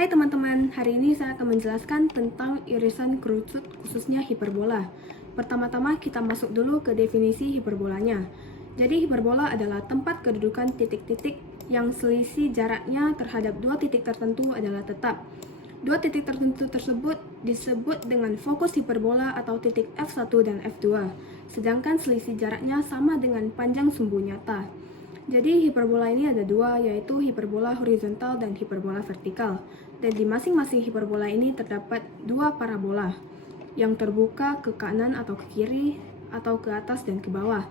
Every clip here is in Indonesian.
Hai teman-teman, hari ini saya akan menjelaskan tentang irisan kerucut khususnya hiperbola. Pertama-tama kita masuk dulu ke definisi hiperbolanya. Jadi hiperbola adalah tempat kedudukan titik-titik yang selisih jaraknya terhadap dua titik tertentu adalah tetap. Dua titik tertentu tersebut disebut dengan fokus hiperbola atau titik F1 dan F2, sedangkan selisih jaraknya sama dengan panjang sumbu nyata. Jadi hiperbola ini ada dua, yaitu hiperbola horizontal dan hiperbola vertikal. Dan di masing-masing hiperbola ini terdapat dua parabola yang terbuka ke kanan atau ke kiri, atau ke atas dan ke bawah.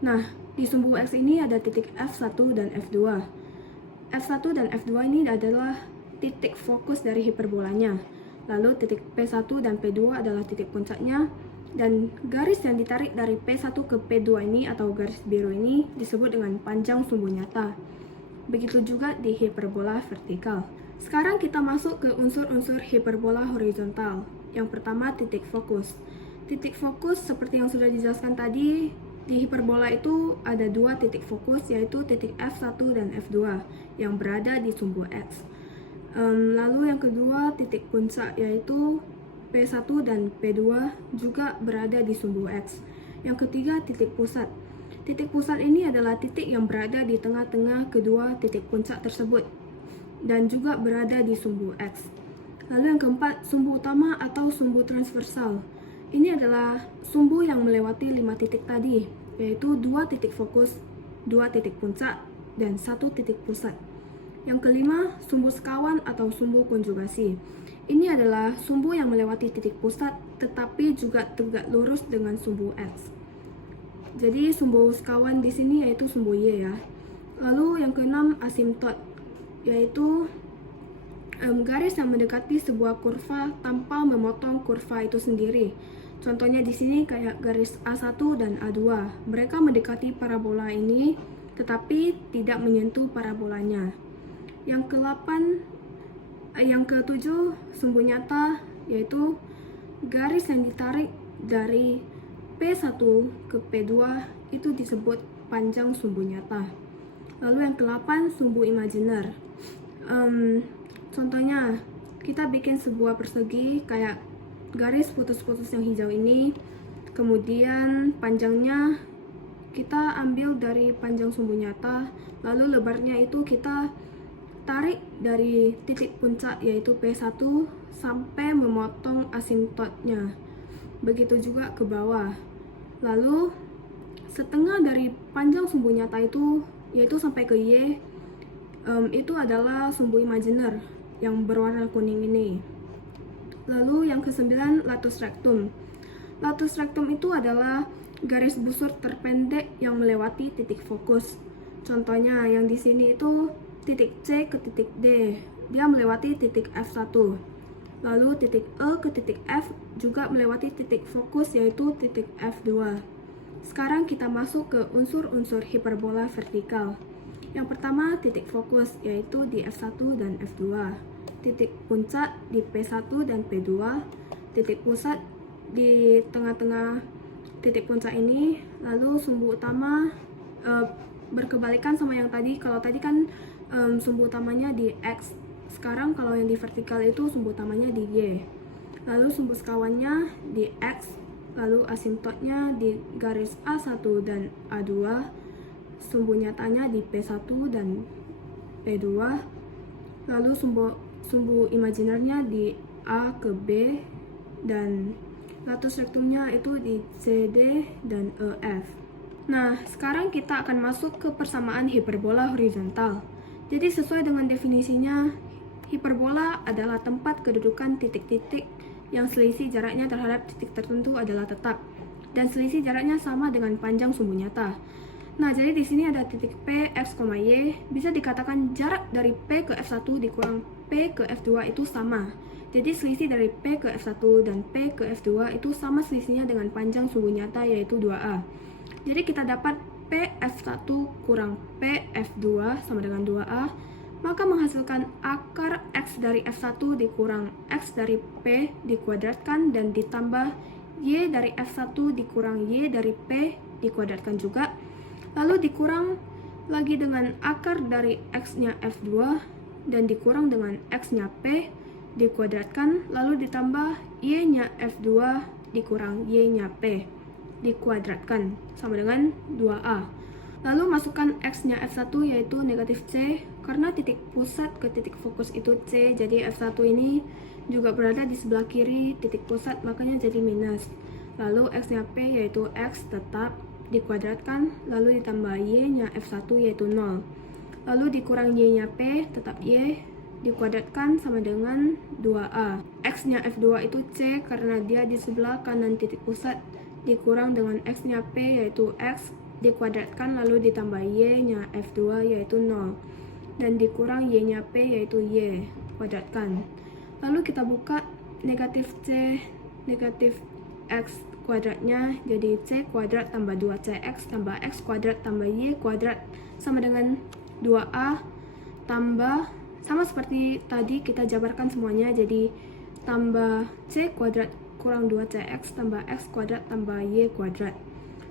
Nah, di sumbu X ini ada titik F1 dan F2. F1 dan F2 ini adalah titik fokus dari hiperbolanya. Lalu titik P1 dan P2 adalah titik puncaknya. Dan garis yang ditarik dari P1 ke P2 ini atau garis biru ini disebut dengan panjang sumbu nyata. Begitu juga di hiperbola vertikal. Sekarang kita masuk ke unsur-unsur hiperbola horizontal. Yang pertama, titik fokus. Titik fokus seperti yang sudah dijelaskan tadi, di hiperbola itu ada dua titik fokus, yaitu titik F1 dan F2 yang berada di sumbu X. Lalu yang kedua, titik puncak, yaitu P1 dan P2 juga berada di sumbu X. Yang ketiga, titik pusat. Titik pusat ini adalah titik yang berada di tengah-tengah kedua titik puncak tersebut dan juga berada di sumbu X. Lalu yang keempat, sumbu utama atau sumbu transversal. Ini adalah sumbu yang melewati 5 titik tadi, yaitu 2 titik fokus, 2 titik puncak, dan 1 titik pusat. Yang kelima, sumbu sekawan atau sumbu konjugasi. Ini adalah sumbu yang melewati titik pusat tetapi juga tegak lurus dengan sumbu X. Jadi sumbu sekawan di sini yaitu sumbu Y ya. Lalu yang keenam, asimtot, yaitu garis yang mendekati sebuah kurva tanpa memotong kurva itu sendiri. Contohnya di sini kayak garis A1 dan A2. Mereka mendekati parabola ini tetapi tidak menyentuh parabolanya. Yang ketujuh, sumbu nyata, yaitu garis yang ditarik dari P1 ke P2 itu disebut panjang sumbu nyata. Lalu yang ke-8, sumbu imajiner. Contohnya, kita bikin sebuah persegi kayak garis putus-putus yang hijau ini, kemudian panjangnya kita ambil dari panjang sumbu nyata, lalu lebarnya itu kita tarik dari titik puncak yaitu P1 sampai memotong asimtotnya. Begitu juga ke bawah. Lalu setengah dari panjang sumbu nyata itu yaitu sampai ke Y, itu adalah sumbu imajiner yang berwarna kuning ini. Lalu yang ke-9, latus rectum. Latus rectum itu adalah garis busur terpendek yang melewati titik fokus. Contohnya yang di sini itu titik C ke titik D, dia melewati titik F1. Lalu titik E ke titik F juga melewati titik fokus yaitu titik F2. Sekarang kita masuk ke unsur-unsur hiperbola vertikal. Yang pertama, titik fokus yaitu di F1 dan F2. Titik puncak di P1 dan P2. Titik pusat di tengah-tengah titik puncak ini. Lalu sumbu utama berkebalikan sama yang tadi. Kalau tadi kan sumbu utamanya di X, sekarang kalau yang di vertikal itu sumbu utamanya di Y. Lalu sumbu sekawannya di X, lalu asimptotnya di garis A1 dan A2, sumbu nyatanya di P1 dan P2, lalu sumbu imajinernya di A ke B, dan latus rectumnya itu di CD dan EF. Nah, sekarang kita akan masuk ke persamaan hiperbola horizontal. Jadi sesuai dengan definisinya, hiperbola adalah tempat kedudukan titik-titik yang selisih jaraknya terhadap titik tertentu adalah tetap, dan selisih jaraknya sama dengan panjang sumbu nyata. Nah, jadi di sini ada titik P, X, Y, bisa dikatakan jarak dari P ke F1 dikurang P ke F2 itu sama. Jadi selisih dari P ke F1 dan P ke F2 itu sama selisihnya dengan panjang sumbu nyata yaitu 2A. Jadi kita dapat PF1 kurang PF2 sama dengan 2A, maka menghasilkan akar X dari F1 dikurang X dari P dikuadratkan dan ditambah Y dari F1 dikurang Y dari P dikuadratkan juga, lalu dikurang lagi dengan akar dari X-nya F2 dan dikurang dengan X-nya P dikuadratkan, lalu ditambah Y-nya F2 dikurang Y-nya P dikuadratkan sama dengan 2A. Lalu masukkan X-nya F1 yaitu negatif C, karena titik pusat ke titik fokus itu C, jadi F1 ini juga berada di sebelah kiri titik pusat, makanya jadi minus. Lalu X-nya P yaitu X tetap dikuadratkan, lalu ditambah Y-nya F1 yaitu 0. Lalu dikurang Y-nya P tetap Y dikuadratkan sama dengan 2A. X-nya F2 itu C karena dia di sebelah kanan titik pusat, dikurang dengan X-nya P yaitu X dikuadratkan, lalu ditambah Y-nya F2 yaitu 0. Dan dikurang Y-nya P yaitu Y kuadratkan. Lalu kita buka negatif C, negatif X kuadratnya, jadi C kuadrat tambah 2CX tambah X kuadrat tambah Y kuadrat sama dengan 2A tambah, sama seperti tadi kita jabarkan semuanya, jadi tambah C kuadrat kurang 2CX tambah X kuadrat tambah Y kuadrat.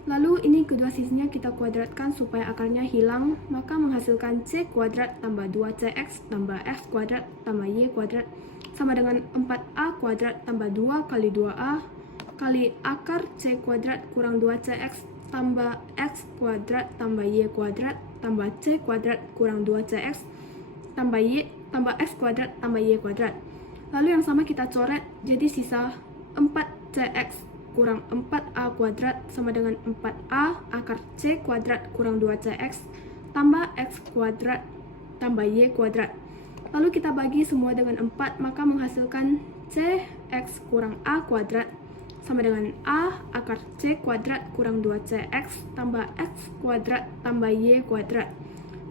Lalu ini kedua sisinya kita kuadratkan supaya akarnya hilang, maka menghasilkan C kuadrat tambah 2CX tambah X kuadrat tambah Y kuadrat sama dengan 4A kuadrat tambah 2 kali 2A kali akar C kuadrat kurang 2CX tambah X kuadrat tambah Y kuadrat tambah C kuadrat kurang 2CX tambah Y tambah X kuadrat tambah Y kuadrat. Lalu yang sama kita coret, jadi sisa 4CX kurang 4A kuadrat sama dengan 4A akar C kuadrat kurang 2CX tambah X kuadrat tambah Y kuadrat. Lalu kita bagi semua dengan 4, maka menghasilkan CX kurang A kuadrat sama dengan A akar C kuadrat kurang 2CX tambah X kuadrat tambah Y kuadrat.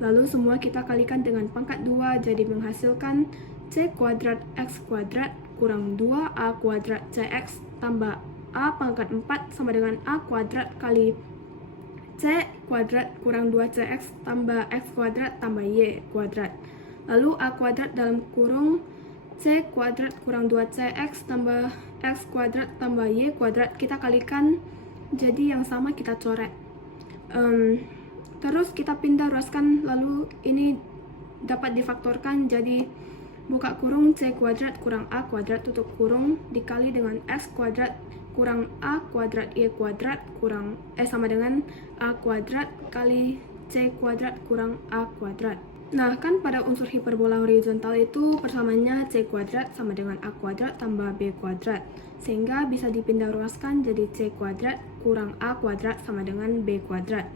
Lalu semua kita kalikan dengan pangkat 2, jadi menghasilkan C kuadrat X kuadrat kurang 2A kuadrat CX tambah A pangkat 4 sama dengan A kuadrat kali C kuadrat kurang 2CX tambah X kuadrat tambah Y kuadrat. Lalu A kuadrat dalam kurung C kuadrat kurang 2CX tambah X kuadrat tambah Y kuadrat kita kalikan, jadi yang sama kita coret. Terus kita pindah ruaskan, lalu ini dapat difaktorkan, jadi buka kurung C kuadrat kurang A kuadrat tutup kurung dikali dengan X kuadrat kurang A kuadrat Y kuadrat kurang sama dengan A kuadrat kali C kuadrat kurang A kuadrat. Nah, kan pada unsur hiperbola horizontal itu persamaannya C kuadrat sama dengan A kuadrat tambah B kuadrat, sehingga bisa dipindah ruaskan jadi C kuadrat kurang A kuadrat sama dengan B kuadrat.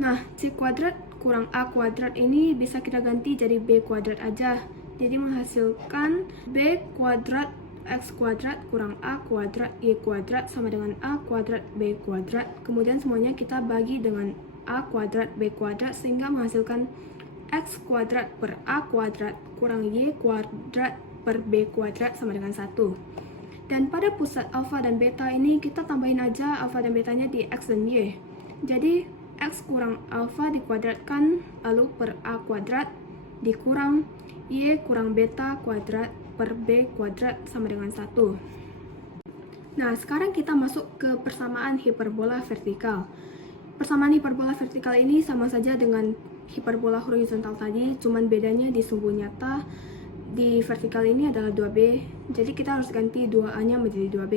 Nah, C kuadrat kurang A kuadrat ini bisa kita ganti jadi B kuadrat aja, jadi menghasilkan B kuadrat X kuadrat kurang A kuadrat Y kuadrat sama dengan A kuadrat B kuadrat. Kemudian semuanya kita bagi dengan A kuadrat B kuadrat sehingga menghasilkan X kuadrat per A kuadrat kurang Y kuadrat per B kuadrat sama dengan 1. Dan pada pusat alfa dan beta ini kita tambahin aja alfa dan betanya di X dan Y. Jadi X kurang alfa dikuadratkan lalu per A kuadrat dikurang Y kurang beta kuadrat per B kuadrat sama dengan 1. Nah, sekarang kita masuk ke persamaan hiperbola vertikal. Persamaan hiperbola vertikal ini sama saja dengan hiperbola horizontal tadi, cuman bedanya di sumbu nyata di vertikal ini adalah 2B, jadi kita harus ganti 2A-nya menjadi 2B.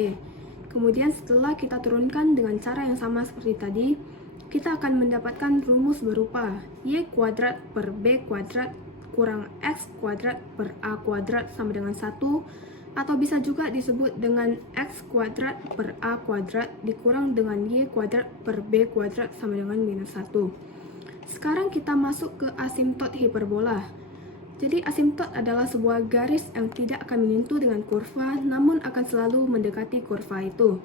Kemudian setelah kita turunkan dengan cara yang sama seperti tadi, kita akan mendapatkan rumus berupa Y kuadrat per B kuadrat kurang X kuadrat per A kuadrat sama dengan 1, atau bisa juga disebut dengan X kuadrat per A kuadrat dikurang dengan Y kuadrat per B kuadrat sama dengan minus 1. Sekarang kita masuk ke asimtot hiperbola. Jadi asimtot adalah sebuah garis yang tidak akan menyentuh dengan kurva, namun akan selalu mendekati kurva itu.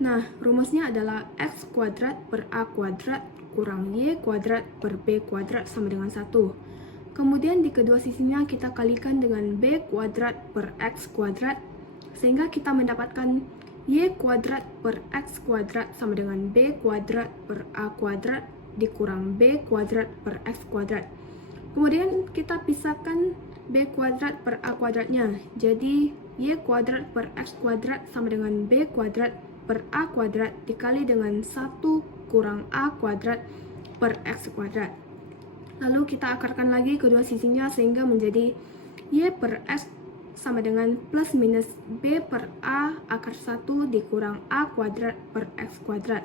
Nah, rumusnya adalah X kuadrat per A kuadrat kurang Y kuadrat per B kuadrat sama dengan 1. Kemudian di kedua sisinya kita kalikan dengan B kuadrat per X kuadrat, sehingga kita mendapatkan Y kuadrat per X kuadrat sama dengan B kuadrat per A kuadrat dikurang B kuadrat per X kuadrat. Kemudian kita pisahkan B kuadrat per A kuadratnya, jadi Y kuadrat per X kuadrat sama dengan B kuadrat per A kuadrat dikali dengan 1 kurang A kuadrat per X kuadrat. Lalu kita akarkan lagi kedua sisinya sehingga menjadi Y per X sama dengan plus minus B per A akar 1 dikurang A kuadrat per X kuadrat.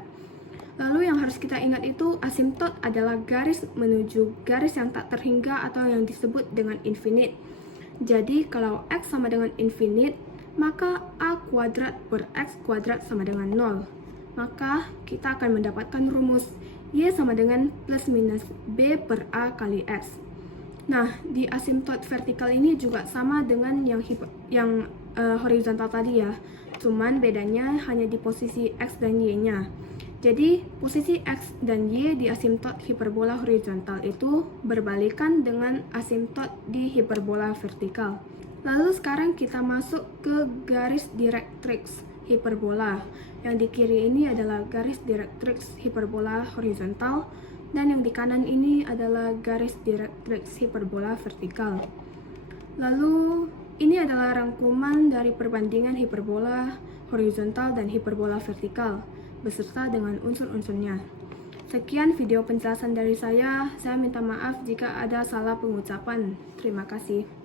Lalu yang harus kita ingat itu asimtot adalah garis menuju garis yang tak terhingga atau yang disebut dengan infinite. Jadi kalau X sama dengan infinite, maka A kuadrat per X kuadrat sama dengan 0. Maka kita akan mendapatkan rumus Y sama dengan plus minus B per A kali X. Nah, di asimtot vertikal ini juga sama dengan yang horizontal tadi ya. Cuman bedanya hanya di posisi X dan Y-nya. Jadi, posisi X dan Y di asimtot hiperbola horizontal itu berbalikan dengan asimtot di hiperbola vertikal. Lalu sekarang kita masuk ke garis direktrix hiperbola. Yang di kiri ini adalah garis direktrix hiperbola horizontal, dan yang di kanan ini adalah garis direktrix hiperbola vertikal. Lalu, ini adalah rangkuman dari perbandingan hiperbola horizontal dan hiperbola vertikal, beserta dengan unsur-unsurnya. Sekian video penjelasan dari saya minta maaf jika ada salah pengucapan. Terima kasih.